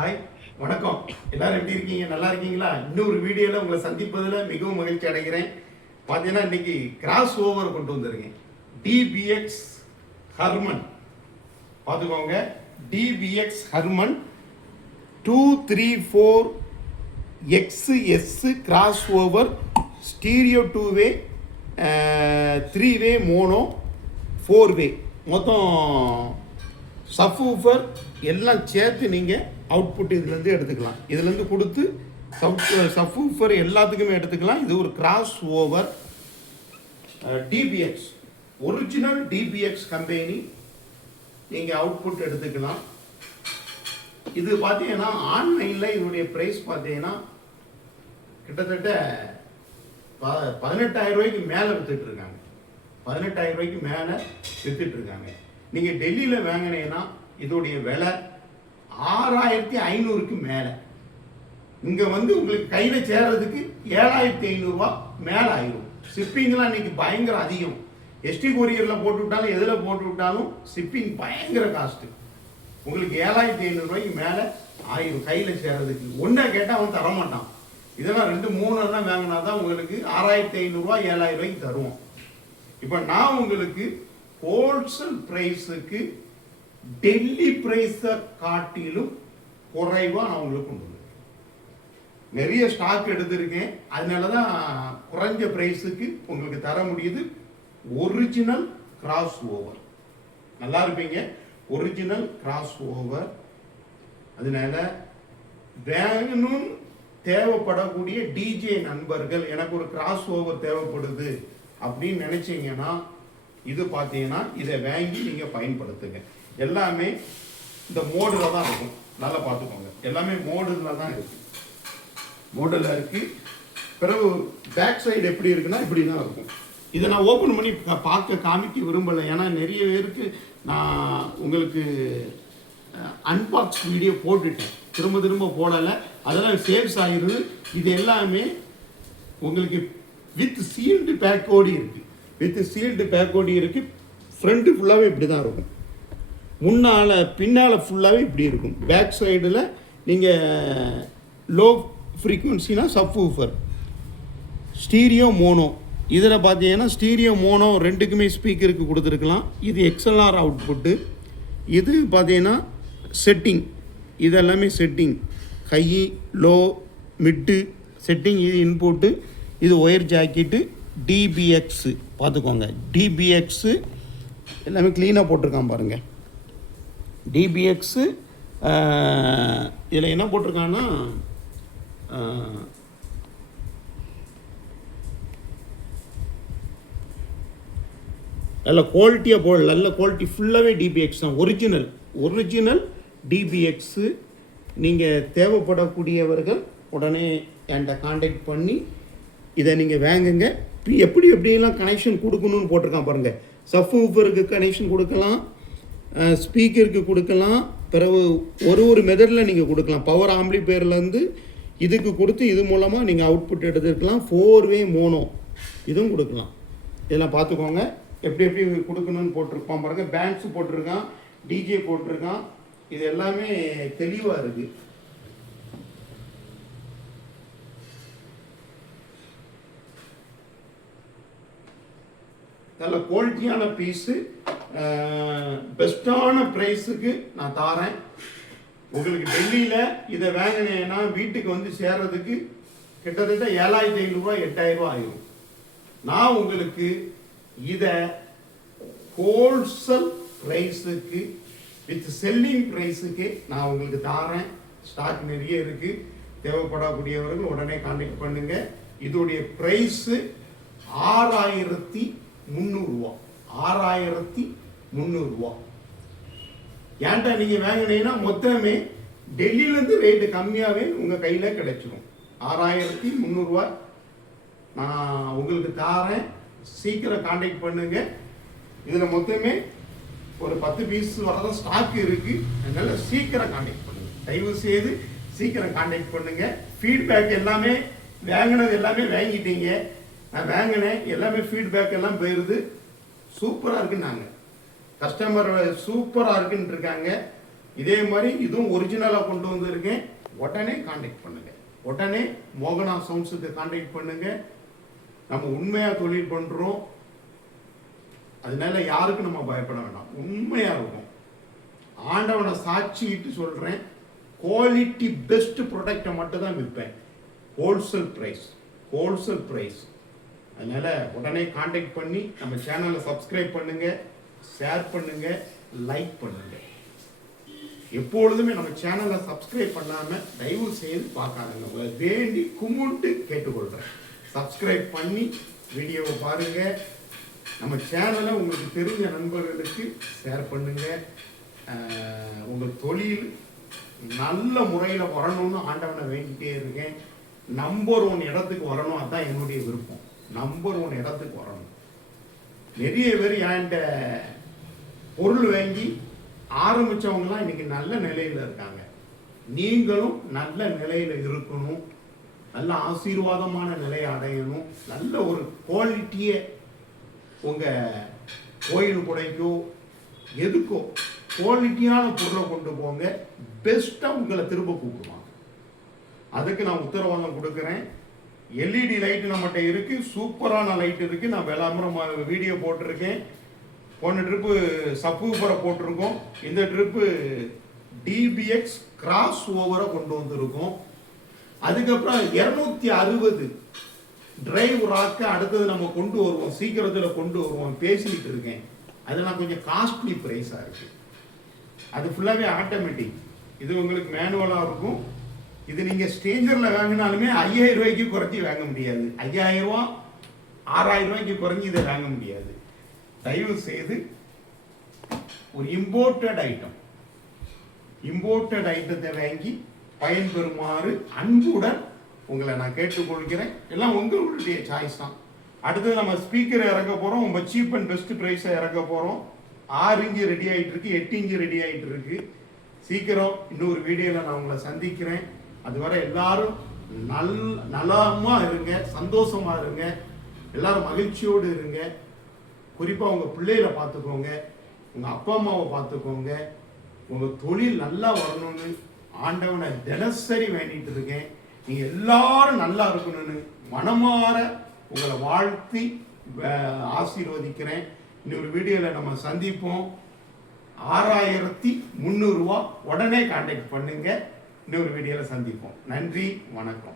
Hi, வணக்கம். எல்லாரும் எப்படி இருக்கீங்க? நல்லா இருக்கீங்களா? இன்னொரு வீடியோவில் உங்களை சந்திப்பதில் மிகவும் மகிழ்ச்சி அடைகிறேன். பார்த்தீங்கன்னா இன்னைக்கு கிராஸ் ஓவர் கொண்டு வந்துருக்கேன். டிபிஎக்ஸ் ஹர்மன் பார்த்துக்கோங்க. DBX Harman 234 XS cross over stereo 2-வே 3-வே mono 4-வே மொத்தம் சப்வூஃபர் எல்லாம் சேர்த்து நீங்கள் அவுட்புட் இதுலேருந்து எடுத்துக்கலாம். இதுலேருந்து கொடுத்து சப்வூஃபர் எல்லாத்துக்குமே எடுத்துக்கலாம். இது ஒரு cross over DBX, original DBX company. நீங்கள் அவுட்புட் எடுத்துக்கலாம். இது பார்த்தீங்கன்னா ஆன்லைனில் இதனுடைய ப்ரைஸ் பார்த்தீங்கன்னா கிட்டத்தட்ட 18,000 ரூபாய்க்கு மேலே விற்றுட்ருக்காங்க. 18,000 ரூபாய்க்கு மேலே விற்றுட்ருக்காங்க. நீங்கள் டெல்லியில் வாங்கினீங்கன்னா இதோடைய விலை 6,500க்கு மேலே. இங்கே வந்து உங்களுக்கு கையில் சேர்றதுக்கு 7,500 மேலே ஆயிடும். ஷிப்பிங்லாம் இன்னைக்கு பயங்கர அதிகம். எஸ்டி கொரியரில் போட்டு விட்டாலும் எதில் போட்டு விட்டாலும் ஷிப்பிங் பயங்கர காஸ்ட்டு. உங்களுக்கு 7,500 ரூபாய்க்கு மேலே ஆயிடும் கையில் சேர்றதுக்கு. ஒன்றா கேட்டால் அவன் தரமாட்டான். இதெல்லாம் 2-3 வாங்கினா தான் உங்களுக்கு 6,500 7,000 ரூபாய்க்கு தருவோம். இப்போ நான் உங்களுக்கு ஹோல்சேல் ப்ரைஸுக்கு டெல்லி ப்ரைஸை காட்டிலும் குறைவாக நான் உங்களுக்கு கொண்டு வந்திருக்கேன். நிறைய ஸ்டாக் எடுத்திருக்கேன். அதனால தான் குறைஞ்ச ப்ரைஸுக்கு உங்களுக்கு தர முடியுது. ஒரிஜினல் கிராஸ் ஓவர் நல்லா இருப்பீங்க. Original cross over. அதனால வேணும்னு தேவைப்படக்கூடிய டிஜே நண்பர்கள், எனக்கு ஒரு கிராஸ் ஓவர் தேவைப்படுது அப்படின்னு நினைச்சீங்கன்னா இது பார்த்தீங்கன்னா இதை வாங்கி நீங்கள் பயன்படுத்துங்க. எல்லாமே இந்த மோடில் தான் இருக்கும். நல்லா பார்த்துக்கோங்க. எல்லாமே மோடில் தான் இருக்கு. மோடில் இருக்கு. பிறகு பேக் சைடு எப்படி இருக்குன்னா இப்படி தான் இருக்கும். இதை நான் ஓப்பன் பண்ணி காமிக்க விரும்பலை. ஏன்னா நிறைய பேருக்கு நான் உங்களுக்கு அன்பாக்ஸ் வீடியோ போட்டுட்டேன். திரும்ப போடலை. அதெல்லாம் சேவ்ஸ் ஆகிருது. இது எல்லாமே உங்களுக்கு வித் சீல்டு பேக்கோடு இருக்குது. ஃப்ரண்ட்டு ஃபுல்லாகவே இப்படி தான் இருக்கும். முன்னால் பின்னால் ஃபுல்லாகவே இப்படி இருக்கும். பேக் சைடில் நீங்கள் லோ ஃப்ரீக்குவன்சினா சப்வூஃபர், ஸ்டீரியோ மோனோ. இதில் பார்த்தீங்கன்னா ஸ்டீரியோ மோனோ ரெண்டுக்குமே ஸ்பீக்கருக்கு கொடுத்துருக்கலாம். இது XLR அவுட்புட்டு. இது பார்த்தீங்கன்னா செட்டிங். இது எல்லாமே setting. High, low, Mittu setting. இது இன்புட்டு. இது ஒயர் ஜாக்கெட்டு. டிபிஎக்ஸு பார்த்துக்கோங்க. டிபிஎக்ஸு எல்லாமே க்ளீனாக போட்டிருக்கான் பாருங்கள். டிபிஎக்ஸு இதில் என்ன போட்டிருக்கான்னா நல்ல குவாலிட்டியாக நல்ல குவாலிட்டி ஃபுல்லாகவே டிபிஎக்ஸ் தான். ஒரிஜினல் டிபிஎக்ஸு. நீங்கள் தேவைப்படக்கூடியவர்கள் உடனே என்கிட்ட காண்டாக்ட் பண்ணி இதை நீங்கள் வாங்குங்க. எப்படியெல்லாம் கனெக்ஷன் கொடுக்கணும்னு போட்டிருக்கான் பாருங்கள். சப்வூஃபருக்கு கனெக்ஷன் கொடுக்கலாம், ஸ்பீக்கருக்கு கொடுக்கலாம். பிறகு ஒரு மெத்தடில் நீங்கள் கொடுக்கலாம். பவர் ஆம்பிளிஃபையர்லேருந்து இதுக்கு கொடுத்து இது மூலமாக நீங்கள் அவுட்புட் எடுத்துக்கலாம். 4-வே மோனோ இதுவும் கொடுக்கலாம். இதெல்லாம் பார்த்துக்கோங்க. எப்படி கொடுக்கணும்னு போட்டிருப்பான் பாருங்கள். பேண்ட்ஸு போட்டிருக்கான், டிஜே போட்டிருக்கான். இது எல்லாமே தெளிவாக இருக்குது. நல்ல குவாலிட்டியான பீஸு, பெஸ்ட்டான ப்ரைஸுக்கு நான் தாரேன். உங்களுக்கு டெல்லியில் இதை வாங்கினேன்னா வீட்டுக்கு வந்து சேர்றதுக்கு கிட்டத்தட்ட 7,500 8,000 ஆயிரும். நான் உங்களுக்கு இதை ஹோல்சேல் ப்ரைஸுக்கு வித் செல்லிங் ப்ரைஸுக்கு நான் உங்களுக்கு தாரேன். ஸ்டாக் நிறைய இருக்குது. தேவைப்படக்கூடியவர்கள் உடனே கான்டாக்ட் பண்ணுங்கள். இதோடைய ப்ரைஸு 6,300. 6,300. ஏன்டா நீங்கள் வாங்கினீங்கன்னா மொத்தமே டெல்லியிலேருந்து ரேட்டு கம்மியாகவே உங்கள் கையில் கிடைச்சிடும். 6,300 நான் உங்களுக்கு தாரேன். சீக்கிரம் கான்டாக்ட் பண்ணுங்கள். இதில் மொத்தமே ஒரு 10 பீஸ் வரதான் ஸ்டாக் இருக்குது. அதனால் சீக்கிரம் கான்டாக்ட் பண்ணுங்கள். தயவு செய்து சீக்கிரம் கான்டாக்ட் பண்ணுங்கள். ஃபீட்பேக் எல்லாமே வாங்கினது எல்லாமே வாங்கிட்டீங்க. நான் வாங்கினேன் எல்லாமே ஃபீட்பேக் எல்லாம் போயிடுது. சூப்பராக இருக்குன்னாங்க. கஸ்டமர் சூப்பராக இருக்குன்னு இருக்காங்க. இதே மாதிரி இதுவும் ஒரிஜினலாக கொண்டு வந்திருக்கேன். உடனே காண்டாக்ட் பண்ணுங்க. உடனே மோகனா சவுண்ட்ஸுக்கு காண்டாக்ட் பண்ணுங்க. நம்ம உண்மையாக தொழில் பண்ணுறோம். அதனால யாருக்கும் நம்ம பயப்பட வேண்டாம். உண்மையாக இருக்கும். ஆண்டவனை சாட்சிட்டு சொல்கிறேன். குவாலிட்டி பெஸ்ட் ப்ராடக்டை மட்டும் தான் விற்பேன். Wholesale price. அதனால உடனே காண்டாக்ட் பண்ணி நம்ம சேனலை சப்ஸ்கிரைப் பண்ணுங்க, ஷேர் பண்ணுங்க, லைக் பண்ணுங்க. எப்பொழுதுமே நம்ம சேனலை சப்ஸ்கிரைப் பண்ணாமல் தயவு செய்து பார்க்காதுங்க. உங்களை வேண்டி கும்பிட்டு கேட்டுக்கொள்கிறேன். சப்ஸ்கிரைப் பண்ணி வீடியோவை பாருங்க. நம்ம சேனலை உங்களுக்கு தெரிஞ்ச நண்பர்களுக்கு ஷேர் பண்ணுங்க. உங்கள் தொழில் நல்ல முறையில் வரணும்னு ஆண்டவனை வேண்டிகிட்டே இருக்கேன். நம்பர் 1 இடத்துக்கு வரணும். அதுதான் என்னுடைய விருப்பம். நம்பர் 1 இடத்துக்கு வரணும். நிறைய பேர் என்கிட்ட பொருள் வாங்கி ஆரம்பித்தவங்களாம் இன்னைக்கு நல்ல நிலையில் இருக்காங்க. நீங்களும் நல்ல நிலையில் இருக்கணும். நல்ல ஆசீர்வாதமான நிலையை அடையணும். நல்ல ஒரு குவாலிட்டியை உங்கள் கோயில் குடைக்கோ எதுக்கோ குவாலிட்டியான பொருளை கொண்டு போங்க. பெஸ்ட்டாக உங்களை திரும்ப கூப்பிடுவாங்க. அதுக்கு நான் உத்தரவாதம் கொடுக்குறேன். எல்இடி லைட்டு நம்மகிட்ட இருக்குது. சூப்பரான லைட் இருக்குது. நான் விளம்பரம் வீடியோ போட்டிருக்கேன். போன ட்ரிப்பு சப்வூஃபரை போட்டிருக்கோம். இந்த ட்ரிப்பு டிபிஎக்ஸ் கிராஸ் ஓவரை கொண்டு வந்திருக்கோம். அதுக்கப்புறம் 260 டிரைவ் ராக்க அடுத்தது நம்ம கொண்டு வருவோம். சீக்கிரத்தில் கொண்டு வருவோம். பேசிக்கிட்டு இருக்கேன். அதெல்லாம் கொஞ்சம் காஸ்ட்லி ப்ரைஸாக இருக்குது. அது ஃபுல்லாகவே ஆட்டோமேட்டிக். இது உங்களுக்கு மேனுவலாக இருக்கும். இது நீங்கள் ஸ்டேஞ்சரில் வாங்கினாலுமே 5000 ரூபாய்க்கு குறைச்சி வாங்க முடியாது. 5000 ரூபா 6000 ரூபாய்க்கு குறைஞ்சி இதை வாங்க முடியாது. தயவு செய்து ஒரு இம்போர்ட்டட் ஐட்டத்தை வாங்கி பயன்பெறுமாறு அன்புடன் உங்களை நான் கேட்டுக்கொள்கிறேன். எல்லாம் உங்களுடைய சாய்ஸ் தான். அடுத்தது நம்ம ஸ்பீக்கர் இறக்க போகிறோம். ரொம்ப சீப் அண்ட் பெஸ்ட் ப்ரைஸை இறக்க போகிறோம். 6 இன்ச்சு ரெடி ஆகிட்டு இருக்கு, 8 இன்ச்சு ரெடி ஆகிட்டு இருக்கு. சீக்கிரம் இன்னொரு வீடியோவில் நான் உங்களை சந்திக்கிறேன். அதுவரை எல்லாரும் நலமாக இருங்க, சந்தோஷமா இருங்க, எல்லாரும் மகிழ்ச்சியோடு இருங்க. குறிப்பாக உங்கள் பிள்ளைகளை பார்த்துக்கோங்க, உங்கள் அப்பா அம்மாவை பார்த்துக்கோங்க. உங்கள் தொழில் நல்லா வரணும்னு ஆண்டவனை தினசரி வேண்டிட்டு இருக்கேன். நீங்கள் எல்லாரும் நல்லா இருக்கணும்னு மனமாற உங்களை வாழ்த்தி ஆசீர்வதிக்கிறேன். இன்னொரு வீடியோவில் நம்ம சந்திப்போம். 6300 ரூபா. உடனே கான்டாக்ட் பண்ணுங்க. இன்னொரு வீடியோவில் சந்திப்போம். நன்றி, வணக்கம்.